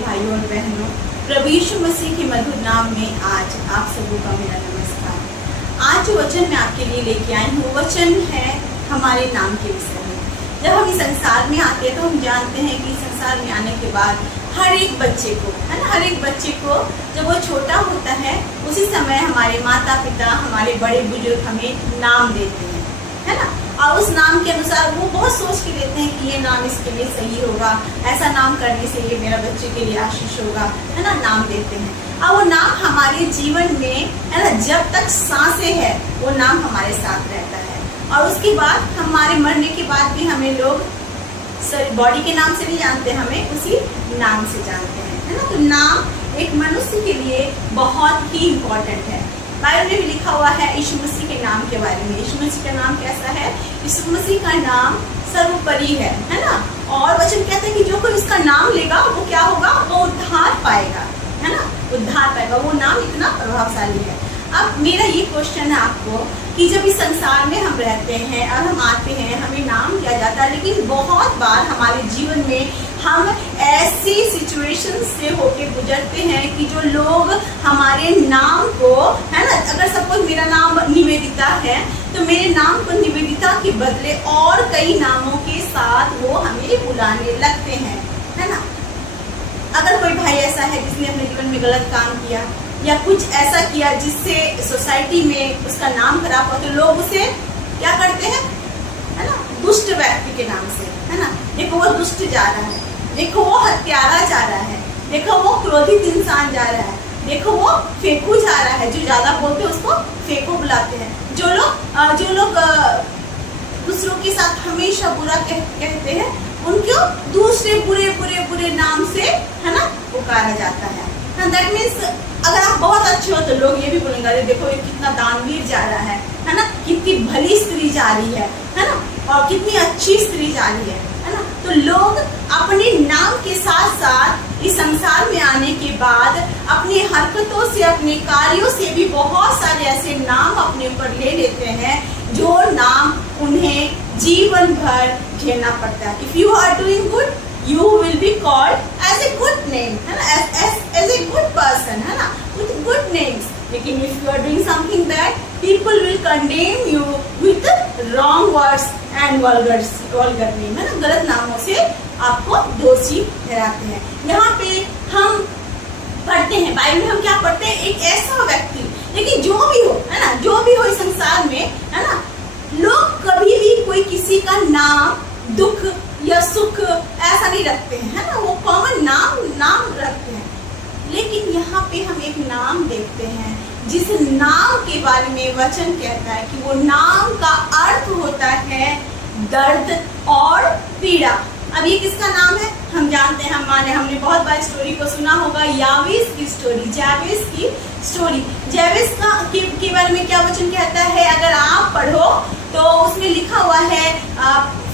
भाइयों और बहनों, प्रभु यीशु मसीह के मधुर नाम में आज आप सबों का मेरा नमस्कार। आज जो वचन मैं आपके लिए लेके आई हूँ, वचन है हमारे नाम के विषय में। जब हम इस संसार में आते हैं तो हम जानते हैं कि इस संसार में आने के बाद हर एक बच्चे को, है ना, हर एक बच्चे को जब वो छोटा होता है उसी समय हमारे माता पिता, हमारे बड़े बुजुर्ग हमें नाम देते हैं, है ना। और उस नाम के अनुसार वो बहुत सोच के देते हैं कि ये नाम इसके लिए सही होगा, ऐसा नाम करने से ये मेरा बच्चे के लिए आशीष होगा, है ना, नाम देते हैं। और वो नाम हमारे जीवन में, है ना, जब तक सांसें है वो नाम हमारे साथ रहता है। और उसके बाद हमारे मरने के बाद भी हमें लोग बॉडी के नाम से नहीं जानते, हमें उसी नाम से जानते हैं, है ना। तो नाम एक मनुष्य के लिए बहुत ही इम्पोर्टेंट है। बाइबल में भी लिखा हुआ है यीशु मसीह के नाम के बारे में। यीशु मसीह का नाम कैसा है? यीशु मसीह का नाम सर्वोपरि है ना। और वचन कहते हैं कि जो कोई उसका नाम लेगा वो क्या होगा? वो उद्धार पाएगा, है ना, उद्धार पाएगा। वो नाम इतना प्रभावशाली है। अब मेरा ये क्वेश्चन है आपको कि जब इस संसार में हम रहते हैं और हम आते हैं, हमें नाम दिया जाता है, लेकिन बहुत बार हमारे जीवन में हम ऐसी सिचुएशन से होके गुजरते हैं कि जो लोग हमारे नाम को, है ना, अगर सपोज मेरा नाम निवेदिता है तो मेरे नाम को निवेदिता के बदले और कई नामों के साथ वो हमें बुलाने लगते हैं, है ना। अगर कोई भाई ऐसा है जिसने अपने जीवन में गलत काम किया या कुछ ऐसा किया जिससे सोसाइटी में उसका नाम खराब हुआ, तो लोग उसे क्या करते हैं, है ना, दुष्ट व्यक्ति के नाम से, है ना। देखो वो दुष्ट जा रहा है, देखो वो हत्यारा जा रहा है, देखो वो क्रोधित इंसान जा रहा है, देखो वो फेंकू जा रहा है। जो ज्यादा बोलते हैं उसको फेंकू बुलाते हैं। जो लोग दूसरों के साथ हमेशा बुरा कहते हैं उनको दूसरे बुरे बुरे बुरे नाम से, है ना, पुकारा जाता है। दैट मीन्स अगर आप बहुत अच्छे हो तो लोग ये भी बोलेंगे, अरे देखो ये कितना दानवीर जा रहा है ना, कितनी भली स्त्री जा रही है ना, और कितनी अच्छी स्त्री जा रही है ना। तो लोग अपने नाम के साथ साथ इस संसार में आने के बाद अपनी हरकतों से, अपने कार्यों से भी बहुत सारे ऐसे नाम अपने ऊपर ले लेते हैं जो नाम उन्हें जीवन भर झेलना पड़ता है। If you are doing good you will be called as a good name, है ना, as a good person, है ना, with good names. लेकिन if you are doing something bad, people will condemn you with wrong words and vulgar name, है ना, गलत नामों से आपको दोषी ठहराते हैं। यहाँ पे हम पढ़ते हैं, बाइबल में हम क्या पढ़ते हैं? एक ऐसा व्यक्ति, लेकिन जो भी हो, है ना, जो भी हो इस संसार में, है ना, लोग कभी भी कोई किसी का नाम दुख या सुख ऐसा नहीं रखते हैं, है ना, वो कॉमन नाम रखते हैं। लेकिन यहाँ पे हम एक नाम देखते हैं जिस नाम के बारे में वचन कहता है कि वो नाम का अर्थ होता है दर्द और पीड़ा। अब ये किसका नाम है? हम जानते हैं, हमने बहुत बार स्टोरी को सुना होगा, यावेस की स्टोरी, जैबेस की स्टोरी। जैबेस के बारे में क्या वचन कहता है? अगर आप पढ़ो तो उसमें लिखा हुआ है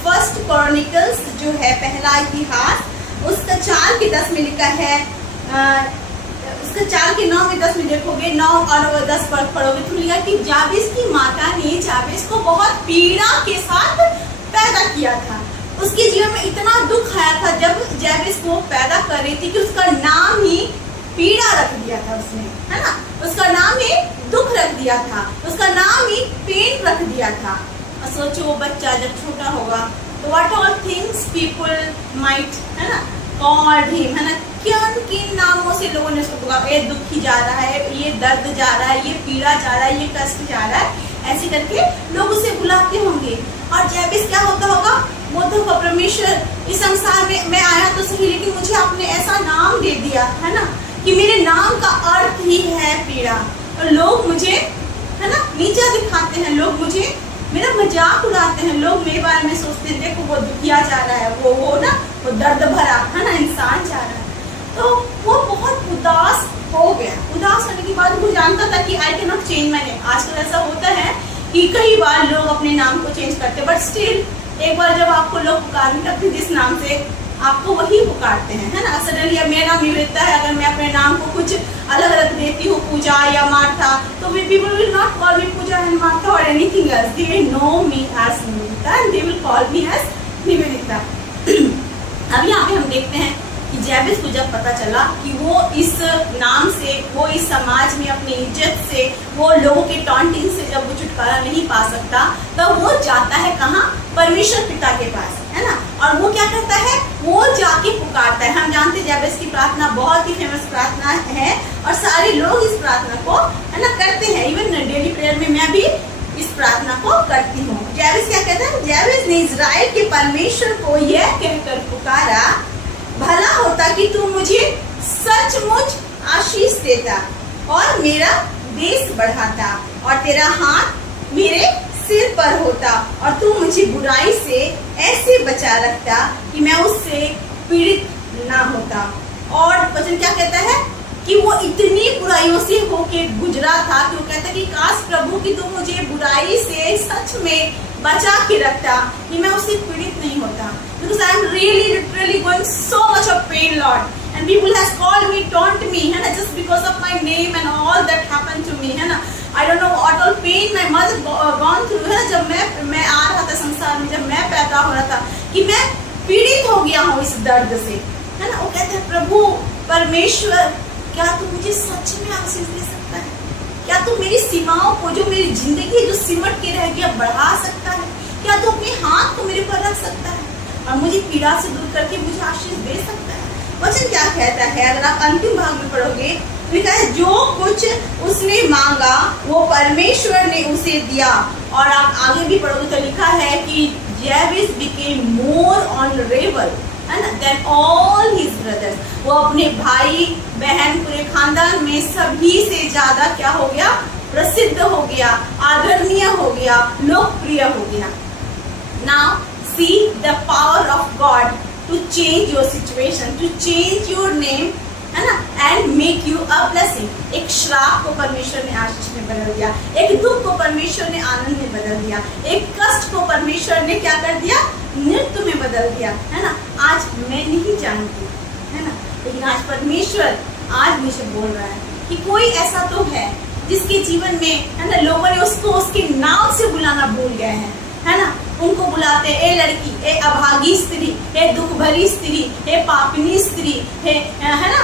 फर्स्ट क्रॉनिकल्स जो है, पहला इतिहास, उसका 4 के 10 में लिखा है, उसका 4 के 9 में 10 में देखोगे, 9 और 10 पर पढ़ोगे तो लिखा कि जाबेस की माता ने जाबेस को बहुत पीड़ा के साथ पैदा किया था। उसके जीवन में इतना दुख आया था जब जाबेस को पैदा कर रही थी कि उसका नाम ही पीड़ा रख दिया था उसने, है ना, उसका नाम ही दुख रख दिया था, उसका नाम ही पेन रख दिया था। सोचो वो बच्चा जब छोटा होगा तो what all things people might, है ना, कॉल्ड हिम, है ना, किन नामों से लोगों ने उसको पुकारा, ये दुखी जा रहा है, ये दर्द जा रहा है, ये पीड़ा जा रहा है, ये कष्ट जा रहा है, ऐसे करके लोग उसे बुलाते होंगे। और जैबेस क्या होता होगा? वो तो परमेश्वर, इस संसार में मैं आया तो सही, लेकिन मुझे आपने ऐसा नाम दे दिया, है ना, कि मेरे नाम का अर्थ ही है पीड़ा, और लोग मुझे, है ना, नीचा दिखाते हैं, लोग मुझे मेरा मजाक उड़ाते हैं, लोग मेरे बारे में सोचते हैं देखो वो दुखिया जा रहा है, वो ना, वो दर्द भरा, है ना, इंसान जा रहा है। तो वो बहुत उदास हो गया। उदास होने के बाद वो जानता था कि I can not change my name. आजकल ऐसा होता है कि कई बार लोग अपने नाम को चेंज करते हैं, बट स्टिल एक बार जब आपको लोग पुकारने लगते जिस नाम से, आपको वही पुकारते हैं, है ना। सडनली मेरा नाम निवेदिता है, अगर मैं अपने नाम को कुछ अलग अलग देती हूँ, पूजा या मार्था, तो people will not call me Pooja and Martha और anything else, they know me as Nivedita and they will call me as Nivedita. अब यहाँ पे हम देखते हैं कि जैबिस को जब पता चला कि वो इस नाम से, वो इस समाज में अपनी इज्जत से, वो लोगों के टॉन्टिंग से जब वो छुटकारा नहीं पा सकता, तब वो जाता है कहाँ? परमेश्वर पिता के पास, है ना। और वो क्या करता है? वो जाके पुकारता है। हम जानते हैं जैबिस की प्रार्थना बहुत ही फेमस प्रार्थना है और सारे लोग इस प्रार्थना को, है ना, करते हैं। इवन डेली प्रेयर में मैं भी इस प्रार्थना को करती हूँ। जैबिस क्या कहता है? जैबिस ने इजराइल के परमेश्वर को यह कहकर पुकारा, भला होता कि तू मुझे सचमुच आशीष देता और मेरा देश बढ़ाता और तेरा हाथ मेरे सिर पर होता और तू मुझे बुराई से ऐसे बचा रखता कि मैं उससे पीड़ित ना होता। और वचन क्या कहता है कि वो इतनी बुराइयों से होके गुजरा था कि वो कहता कि काश प्रभु कि तू मुझे बुराई से सच में बचा के रखता कि मैं उससे पीड़ित नहीं होता। Because I am really literally going so much of pain, Lord, and people has called me, taunt me, है ना, just because of my name and all that happened to me, है ना। I don't know what all pain my mother gone through, है ना। जब मैं आ रहा था संसार में, जब मैं पैदा हो रहा था, कि मैं पीड़ित हो गया हूँ इस दर्द से, है ना। वो कहते हैं प्रभु परमेश्वर, क्या तू मुझे सच में आशीष दे सकता है? क्या तू मेरी सीमाओं को, जो मेरी जिंदगी जो सिमट के रह गया, बढ़ा सकता है? क्या तू अपने हाथ को मेरे पर रख सकता है और मुझे पीड़ा से दूर करके मुझे आशीष दे सकता है? वचन क्या कहता है? अगर आप अंतिम भाग में पढ़ोगे तो लिखा है, जो कुछ उसने मांगा वो परमेश्वर ने उसे दिया। और आप आगे भी पढ़ोगे तो लिखा है कि जैबिस बिकेम मोर ऑनरेबल, है ना, देन ऑल हिज ब्रदर्स। वो अपने भाई बहन पूरे खानदान में सभी से ज्यादा क्या हो गया? प्रसिद्ध हो गया, आदरणीय हो गया, लोकप्रिय हो गया। Now see the power of God to change your situation, to change your name, है ना, and make you a blessing। एक श्राप को परमेश्वर ने आशीष में बदल दिया, एक दुख को परमेश्वर ने आनंद में बदल दिया, एक कष्ट को परमेश्वर ने क्या कर दिया? नृत्य में बदल दिया, है ना। आज मैं नहीं जानती, है ना, लेकिन आज परमेश्वर आज मुझे बोल रहा है कि कोई ऐसा तो है जिसके जीवन में, है ना, लोगों ने उसको उसके नाम से बुलाना भूल गए हैं, है ना। उनको बुलाते ए लड़की, ए अभागी स्त्री, ए दुख भरी स्त्री, ए पापिनी स्त्री, है ना,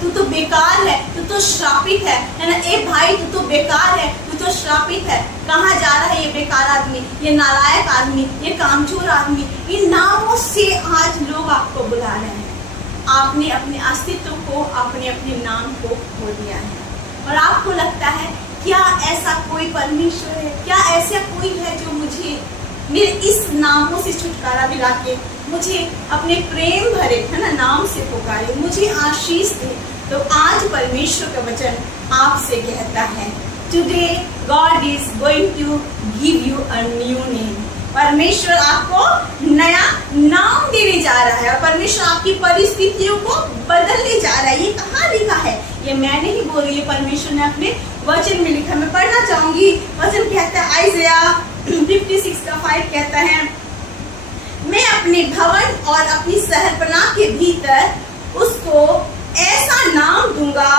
तू तो बेकार है, तू तो श्रापित है ना। ए भाई तू तो बेकार है, तू तो श्रापित है। कहाँ जा रहा है ये बेकार आदमी, ये नालायक आदमी, ये कामचोर आदमी? इन नामों से आज लोग आपको बुला रहे हैं। आपने अपने अस्तित्व को, अपने अपने नाम को खो दिया है और आपको लगता है क्या ऐसा कोई परमेश्वर है, क्या ऐसा कोई है जो मुझे मेरे इस नामों से छुटकारा दिला के मुझे अपने प्रेम भरे, है ना, नाम से पुकारे, मुझे आशीष दे। तो आज परमेश्वर का वचन आपसे कहता है, today God is going to give you a new name. परमेश्वर आपको नया नाम देने जा रहा है और परमेश्वर आपकी परिस्थितियों को बदलने जा रहा है। ये कहाँ लिखा है? ये मैं नहीं बोल रही, परमेश्वर ने अपने वचन में लिखा। मैं पढ़ना चाहूंगी। वचन कहता है, आइज़ाया 56:5 कहता है, मैं अपने भवन और अपनी शहरपनाह के भीतर उसको ऐसा नाम दूंगा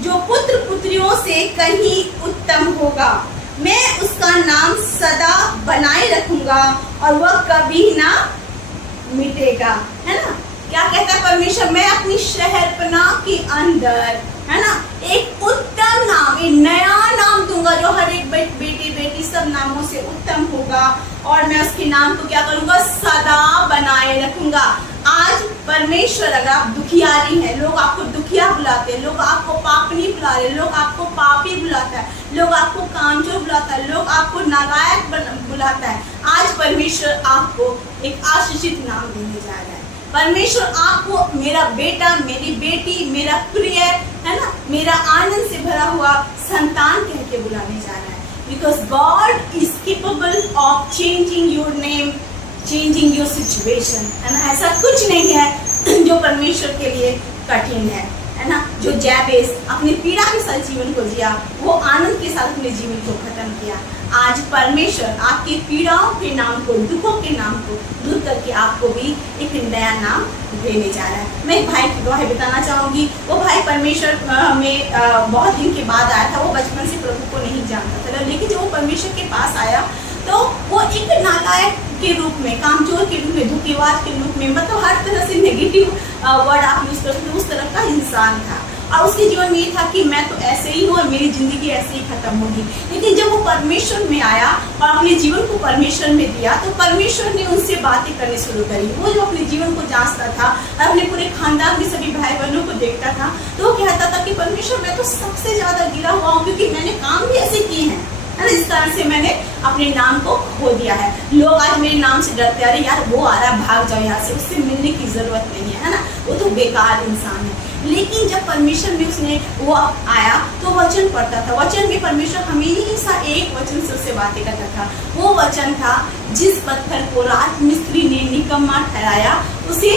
जो पुत्र पुत्रियों से कहीं उत्तम होगा। मैं उसका नाम सदा बनाए रखूंगा और वह कभी ना मिटेगा, है ना। क्या कहता है परमेश्वर? मैं अपनी शहरपनाह के अंदर, है ना, एक उत्तम नाम, एक नया नाम दूंगा जो हर एक बेटी बेटी सब नामों से उत्तम होगा और मैं उसके नाम को क्या करूंगा? सदा बनाए रखूंगा। आज परमेश्वर, अगर आप दुखियारी हैं, लोग आपको दुखिया बुलाते हैं, लोग आपको पापनी बुला रहे, लोग आपको पापी बुलाता है, लोग आपको कामचोर बुलाता है, लोग आपको नालायक बुलाता है, आज परमेश्वर आपको एक आशीषित नाम देने जा रहा है। परमेश्वर आपको मेरा बेटा, मेरी बेटी, मेरा प्रिय, है ना, मेरा आनंद से भरा हुआ संतान कह के बुलाने जा रहा है। Because God is capable of changing your name, changing your situation, है ना। ऐसा कुछ नहीं है जो परमेश्वर के लिए कठिन है ना। जो जैबेस अपनी पीड़ा के साथ जीवन को जिया, वो आनंद के साथ अपने जीवन को खत्म किया। आज परमेश्वर आपकी पीड़ाओं के नाम को, दुखों के नाम को दूर करके आपको भी एक नया नाम देने जा रहा है। मैं एक भाई की गवाही बताना चाहूंगी। वो भाई परमेश्वर में बहुत दिन के बाद आया था। वो बचपन से प्रभु को नहीं जानता था, लेकिन जब वो परमेश्वर के पास आया तो वो एक नालायक के रूप में, कामचोर के रूप में, धोखेबाज के रूप में, मतलब हर तरह से नेगेटिव वर्ड आप यूज कर सकते हो, उस तरह का इंसान था। और उसके जीवन में ये था कि मैं तो ऐसे ही हूँ और मेरी जिंदगी ऐसे ही खत्म होगी। लेकिन जब वो परमेश्वर में आया और अपने जीवन को परमेश्वर में दिया, तो परमेश्वर ने उनसे बातें करनी शुरू करी। वो जो अपने जीवन को जांचता था और अपने पूरे खानदान के सभी भाई बहनों को देखता था, तो वो कहता था कि परमेश्वर मैं तो सबसे ज्यादा गिरा हुआ हूँ, क्योंकि मैंने काम भी ऐसे किए हैं, है ना, इस कारण से मैंने अपने नाम को खो दिया है। लोग आज मेरे नाम से डरते, अरे यार वो आ रहा है, भाग जाओ यहाँ से, उससे मिलने की जरूरत नहीं है ना, वो तो बेकार इंसान है। लेकिन जब परमेश्वर में उसने वो आया तो वचन पढ़ता था। वचन में परमेश्वर हमेशा एक वचन से उससे बातें करता था। वो वचन था, जिस पत्थर को राजमिस्त्री ने निकम्मा ठहराया, उसे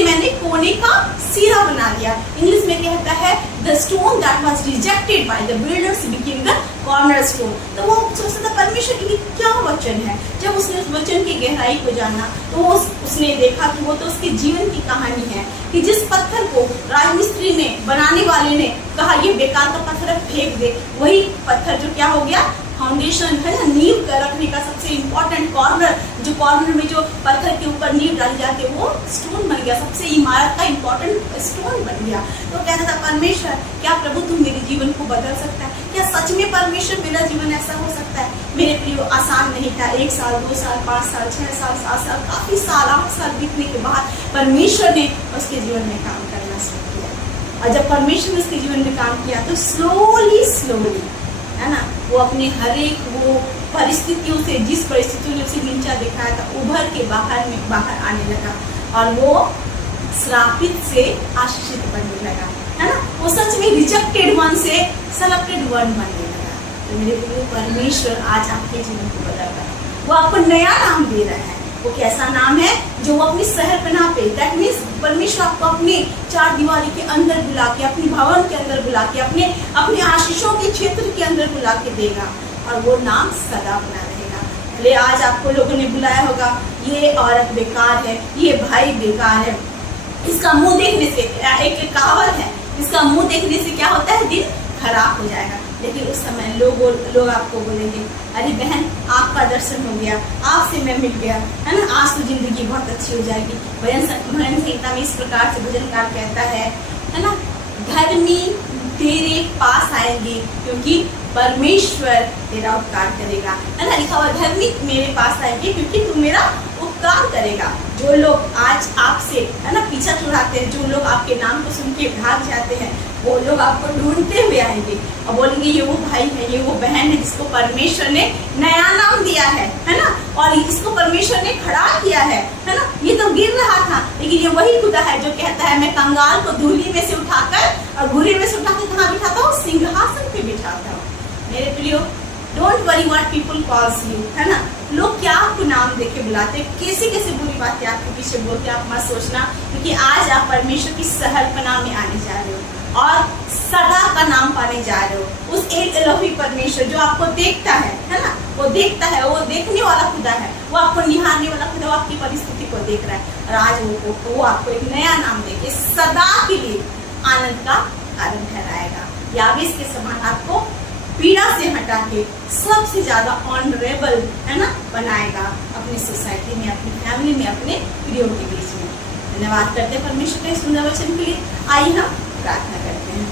मैंने कोने का सिरा बना दिया। इंग्लिश में कहता है, the stone that was rejected by the builders became the corner stone. तो वो सोचता था परमेश्वर की क्या वचन है। जब उसने उस वचन की गहराई को जाना, तो उसने देखा कि वो तो उसके जीवन की कहानी है, कि जिस पत्थर को राजमिस्त्री ने, बनाने वाले ने कहा ये बेकार का पत्थर फेंक दे, वही पत्थर जो क्या हो गया, फाउंडेशन है ना, नींव रखने का सबसे इम्पोर्टेंट कॉर्नर, जो कॉर्नर में जो पत्थर के ऊपर नींव डाली जाती है, वो स्टोन बन गया, सबसे इमारत का इम्पोर्टेंट स्टोन बन गया। तो कहता था परमेश्वर, क्या प्रभु तुम मेरे जीवन को बदल सकता है? क्या सच में परमेश्वर मेरा जीवन ऐसा हो सकता है? मेरे प्रिय, आसान नहीं था। 1 साल, 2 साल, 5 साल, 6 साल, 7 साल, काफी साल, 8 साल बीतने के बाद परमेश्वर ने उसके जीवन में काम करना शुरू किया। और जब परमेश्वर ने उसके जीवन में काम किया, तो स्लोली है ना, वो अपने हर एक वो परिस्थितियों से, जिस परिस्थितियों ने उसे नीचा दिखाया था, उभर के बाहर आने लगा, और वो श्रापित से आशीषित बनने लगा, है ना। वो सच में रिजेक्टेड वन से सेलेक्टेड वन बनने लगा। तो मेरे प्रिय, परमेश्वर आज आपके जीवन को बदल रहा है। वो आपको नया नाम दे रहा है। वो कैसा नाम है? जो वो अपनी शहरपनाह पे, दैट मीन्स परमेश्वर आपको अपने 4 दीवारी के अंदर बुला के, अपने भवन के अंदर बुला के, अपने आशीषों के क्षेत्र के अंदर बुला के देगा, और वो नाम सदा बना रहेगा। भले आज आपको लोगों ने बुलाया होगा, ये औरत बेकार है, ये भाई बेकार है, इसका मुंह देखने से, एक कहावत है, इसका मुंह देखने से क्या होता है, दिन खराब हो जाएगा। लेकिन उस समय लोग आपको बोलेंगे, अरे बहन आपका दर्शन हो गया, आपसे मैं मिल गया, है ना, आज तो जिंदगी बहुत अच्छी हो जाएगी। भजन संहिता में इस प्रकार से भजनकार कहता है ना, धर्मी तेरे पास आएंगे क्योंकि परमेश्वर तेरा उपकार करेगा, है ना। लिखा हुआ, धर्मी मेरे पास आएंगे क्योंकि तू मेरा उपकार करेगा। जो लोग आज आपसे, है ना, पीछा छुड़ाते हैं, जो लोग आपके नाम को सुन के भाग जाते हैं, वो लोग आपको ढूंढते हुए आएंगे और बोलेंगे ये वो भाई है, ये वो बहन है जिसको परमेश्वर ने नया नाम दिया है ना, और इसको परमेश्वर ने खड़ा किया है ना। ये तो गिर रहा था, लेकिन ये वही खुदा है जो कहता है, मैं कंगाल को धूली में से उठाकर और घुरे में से उठाकर कहाँ बिठाता हूँ? सिंहासन पे बिठाता हूँ। मेरे प्रियो, don't worry what people calls you, है ना। लोग क्या आपको नाम देके बुलाते, कैसे कैसे बुरी बातें आपके पीछे बोलते, आप मत सोचना, क्योंकि आज आप परमेश्वर की शहरपनाह में आने जा रहे हो और सदा का नाम पाने जा रहे हो। उस एक इलाही परमेश्वर जो आपको देखता है ना, वो देखता है, वो देखने वाला खुदा है, वो आपको निहारने वाला खुदा, वो आपकी परिस्थिति को देख रहा है, और आज वो आपको एक नया नाम देके सदा के लिए आनंद का कारण ठहराएगा। यावेस के समान आपको पीड़ा से हटा के सबसे ज्यादा ऑनरेबल, है ना, बनाएगा अपनी सोसाइटी में, अपनी फैमिली में, अपने प्रियो के बीच में। धन्यवाद करते हैं परमेश्वर के सुंदर वचन के लिए। आइए हम प्रार्थना करते हैं।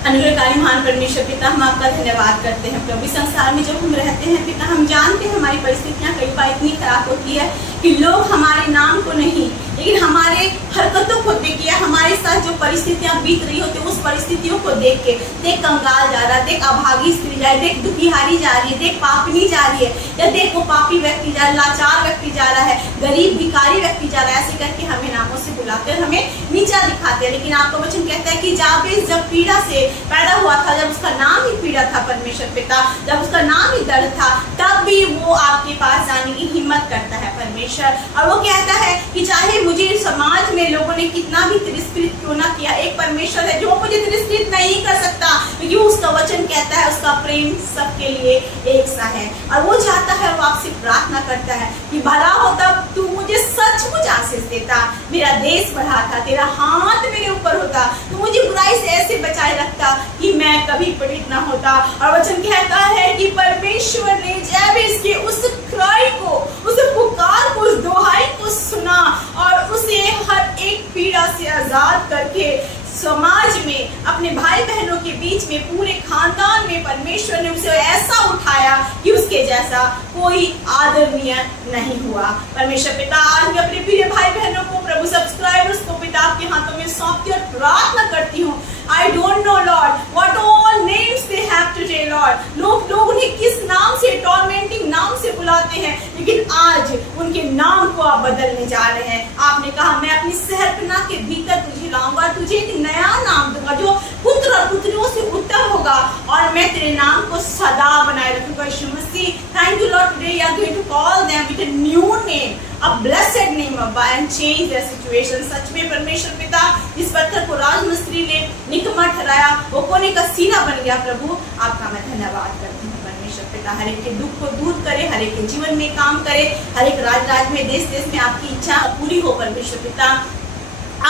अनुग्रहकारी महान परमेश्वर पिता, हम आपका धन्यवाद करते हैं प्रभु। संसार में जब हम रहते हैं पिता, हम जानते हैं हमारी परिस्थितियां कई बार इतनी खराब होती है कि लोग हमारे नाम को नहीं, लेकिन हमारे हरकतों को देख के, हमारे साथ जो परिस्थितियां बीत रही होती है उस परिस्थितियों को देख के, देख कंगाल जा रहा है, देख अभागी स्त्री जा रही है, देख दुखिहारी जा रही है, देख पापनी जा रही है, या देख वो पापी व्यक्ति जा रहा है, लाचार व्यक्ति जा रहा है, गरीब भिखारी व्यक्ति जा रहा है, ऐसे करके हमें नामों से बुलाते हैं, हमें नीचा दिखाते हैं। लेकिन आपका वचन कहता है कि जाबेज जब पीड़ा से पैदा हुआ था, जब उसका नाम ही पीड़ा था परमेश्वर पिता, जब उसका नाम ही दर्द था, तब भी वो आपके पास जाने की हिम्मत करता है परमेश्वर। और वो कहता है कि चाहे मुझे समाज में लोगों ने कितना भी तिरस्कृत क्यों ना किया, एक परमेश्वर है जो मुझे तिरस्कृत नहीं कर सकता, क्योंकि उसका वचन कहता है उसका प्रेम सबके लिए एक सा है। और वो चाहता है, वो आपसे प्रार्थना करता है कि भला होता तू मुझे सचमुच आशीष देता, मेरा देश बढ़ाता, तेरा हाथ मेरे ऊपर होता, तू मुझे बुराई से ऐसे बचाए रखता कि मैं कभी पीड़ित ना होता। और वचन कहता है कि परमेश्वर ने जाबेज के उस क्राई को, उस पुकार को, उस दुहाई को सुना और उसे हर एक दुनिया से आजाद करके समाज में अपने भाई बहनों के बीच में पूरे खानदान में परमेश्वर ने उसे ऐसा उठाया कि उसके जैसा कोई आदरणीय नहीं हुआ। परमेश्वर पिता, आज मैं अपने प्रिय भाई बहनों को, प्रभु सब्सक्राइबर्स को पिता आपके हाथों में सौंपती और प्रार्थना करती हूँ। I don't know Lord what all names they have today Lord. लोग उन्हें किस नाम से, टॉर्मेंटिंग नाम से बुलाते हैं, लेकिन आज उनके नाम को आप बदलने जा रहे हैं। आपने कहा मैं अपनी सहरपना के भीतर तुझे लाऊंगा, तुझे एक नया नाम दूंगा जो पुत्र और पुत्रियों से उत्तम होगा, और मैं तेरे नाम को सदा बनाए रखूंगा। यीशु मसीह, thank you lord, today you are going to call them with a new name, a blessed name and change their situation। सच में परमेश्वर पिता, इस पत्थर को राजमिस्त्री ने निकम्मा ठहराया, वो कोने का सीना बन गया। प्रभु आपका मैं धन्यवाद करती हूँ। परमेश्वर पिता हर एक के दुख को दूर करे, हर एक के जीवन में काम करे, हर एक राज में, देश देश में आपकी इच्छा पूरी हो। परमेश्वर पिता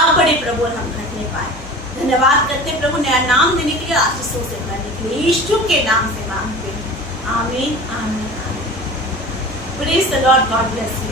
आप बड़े प्रभु, और हम घटने पाए। धन्यवाद करते प्रभु, नया नाम देने के लिए, आशीषों से भरने के लिए, यीशु के नाम से मांगते हैं। आमीन, आमीन, आमीन। Praise the Lord, God bless you.